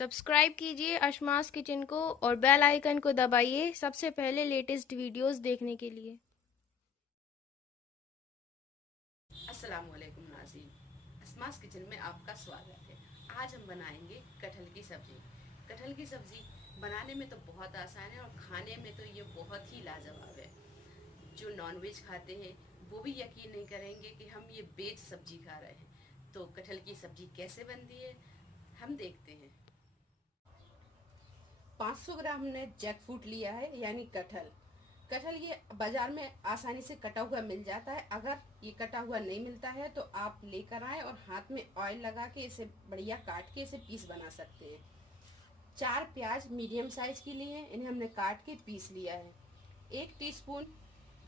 Subscribe कीजिए अशमास kitchen को और बेल आइकन को दबाइए सबसे पहले लेटेस्ट वीडियोस देखने के लिए। अस्सलामुअलैकुम नाज़रीन, अशमास किचन में आपका स्वागत है। आज हम बनाएंगे कटहल की सब्ज़ी। कटहल की सब्ज़ी बनाने में तो बहुत आसान है और खाने में तो ये बहुत ही लाजवाब है। जो नॉनवेज खाते हैं वो भी यकीन नहीं करेंगे कि हम ये वेज सब्ज़ी खा रहे हैं। तो कटहल की सब्ज़ी कैसे बनती है हम देखते हैं। 500 ग्राम हमने जैक फ्रूट लिया है, यानी कटहल। कटहल ये बाजार में आसानी से कटा हुआ मिल जाता है। अगर ये कटा हुआ नहीं मिलता है तो आप लेकर आए और हाथ में ऑयल लगा के इसे बढ़िया काट के इसे पीस बना सकते हैं। 4 प्याज मीडियम साइज के लिए इन्हें हमने काट के पीस लिया है। 1 टीस्पून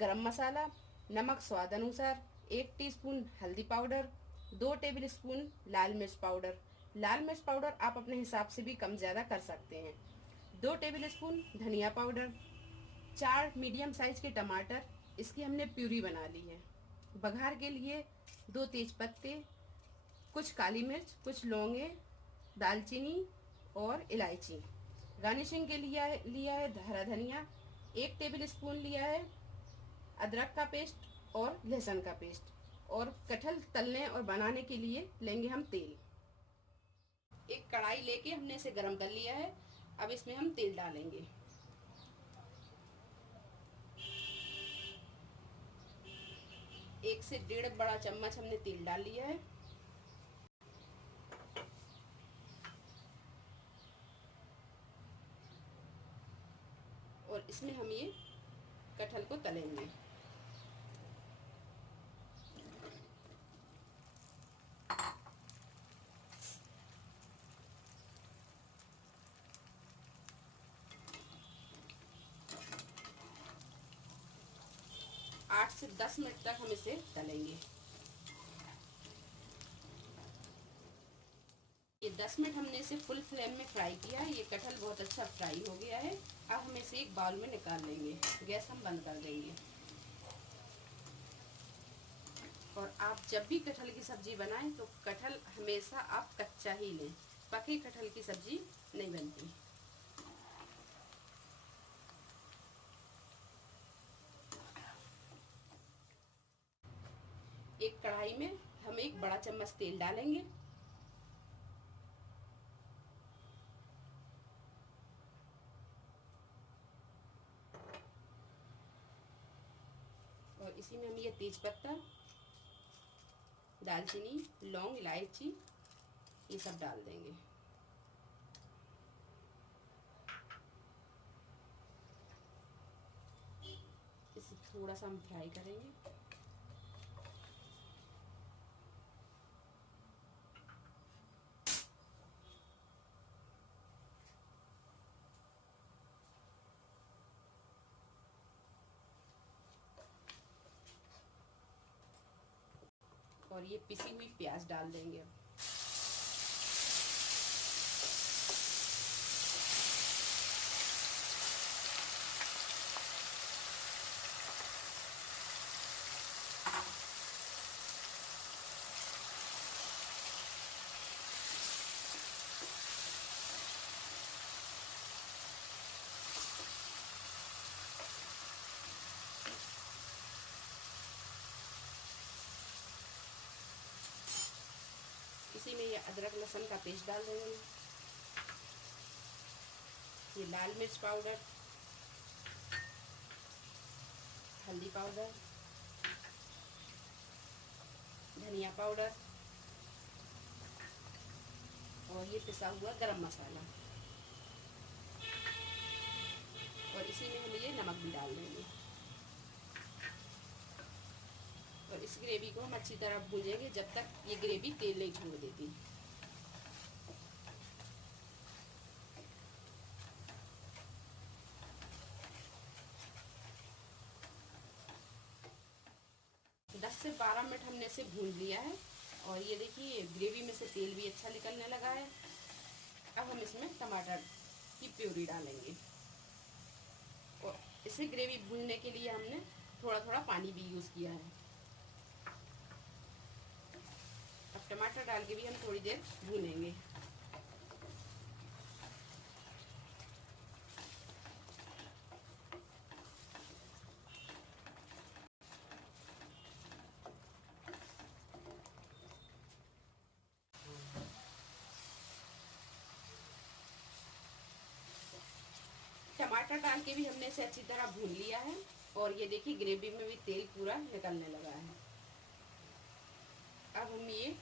गरम मसाला, नमक स्वाद अनुसार, 1 टीस्पून हल्दी पाउडर, 2 टेबल स्पून लाल मिर्च पाउडर। लाल मिर्च पाउडर आप अपने हिसाब से भी कम ज़्यादा कर सकते हैं। 2 टेबल स्पून धनिया पाउडर, 4 मीडियम साइज के टमाटर, इसकी हमने प्यूरी बना ली है। बघार के लिए 2 तेज पत्ते, कुछ काली मिर्च, कुछ लौंगे, दालचीनी और इलायची। गार्निशिंग के लिए लिया है हरा धनिया, 1 टेबल स्पून लिया है अदरक का पेस्ट और लहसुन का पेस्ट। और कटहल तलने और बनाने के लिए लेंगे हम तेल। एक कढ़ाई लेके हमने इसे गरम कर लिया है। अब इसमें हम तेल डालेंगे। 1 से 1.5 बड़ा चम्मच हमने तेल डाल लिया है। और इसमें हम ये कटहल को तलेंगे। आठ से 10 मिनट तक हम इसे तलेंगे। ये 10 मिनट हमने इसे फुल फ्लेम में फ्राई किया है। ये कटहल बहुत अच्छा फ्राई हो गया है। अब हम इसे एक बाउल में निकाल लेंगे। गैस हम बंद कर देंगे। और आप जब भी कटहल की सब्जी बनाएं तो कटहल हमेशा आप कच्चा ही लें। पके कटहल की सब्जी नहीं बनती। एक कढ़ाई में हम 1 बड़ा चम्मच तेल डालेंगे। और इसी में हम ये तेज पत्ता, दालचीनी, लौंग, इलायची ये सब डाल देंगे। इसे थोड़ा सा हम फ्राई करेंगे। और ये पिसी हुई प्याज डाल देंगे अब। इसी में ये अदरक लहसुन का पेस्ट डाल देंगे। ये लाल मिर्च पाउडर, हल्दी पाउडर, धनिया पाउडर और ये पिसा हुआ गरम मसाला। और इसी में हम ये नमक भी डाल देंगे। और इस ग्रेवी को हम अच्छी तरह भूनेंगे जब तक ये ग्रेवी तेल नहीं छोड़ देती। दस से 12 मिनट हमने इसे भून लिया है। और ये देखिए ग्रेवी में से तेल भी अच्छा निकलने लगा है। अब हम इसमें टमाटर की प्यूरी डालेंगे। और इसे ग्रेवी भूनने के लिए हमने थोड़ा थोड़ा पानी भी यूज़ किया है। अब टमाटर डाल के भी हम थोड़ी देर भूनेंगे। टमाटर डाल के भी हमने इसे अच्छी तरह भून लिया है और ये देखिए ग्रेवी में भी तेल पूरा निकलने लगा है। अब हम ये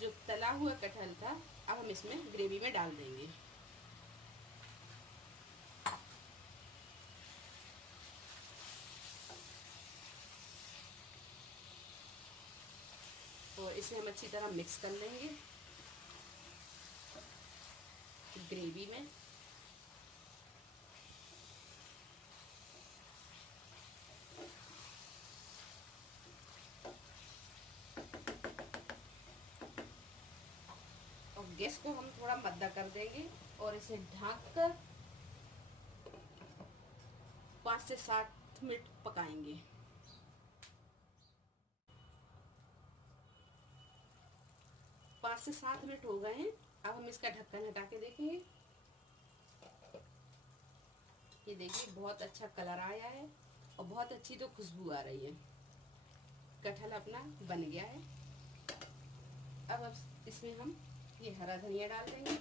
जो तला हुआ कटहल था अब हम इसमें ग्रेवी में डाल देंगे। और इसे हम अच्छी तरह मिक्स कर लेंगे ग्रेवी में। और गैस को हम थोड़ा मद्दा कर देंगे और इसे ढक कर 5 से 7 मिनट पकाएंगे। 5 से 7 मिनट हो गए हैं। अब हम इसका ढक्कन हटा के देखेंगे। ये देखिए बहुत अच्छा कलर आया है और बहुत अच्छी तो खुशबू आ रही है। कटहल अपना बन गया है। अब इसमें हम ये हरा धनिया डाल देंगे।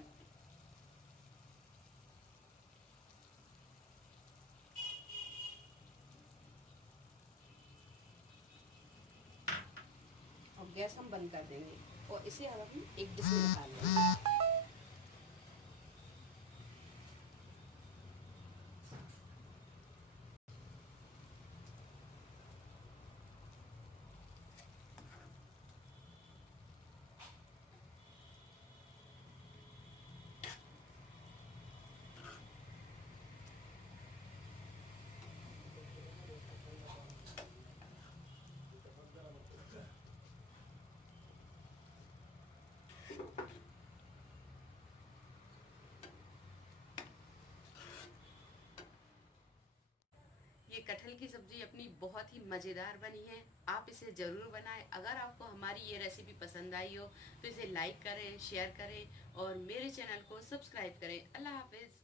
और गैस हम बंद कर देंगे और इसे अब हम एक डिश में निकाल लेंगे। ये कटहल की सब्जी अपनी बहुत ही मज़ेदार बनी है। आप इसे ज़रूर बनाएं। अगर आपको हमारी ये रेसिपी पसंद आई हो तो इसे लाइक करें, शेयर करें और मेरे चैनल को सब्सक्राइब करें। अल्लाह हाफिज़।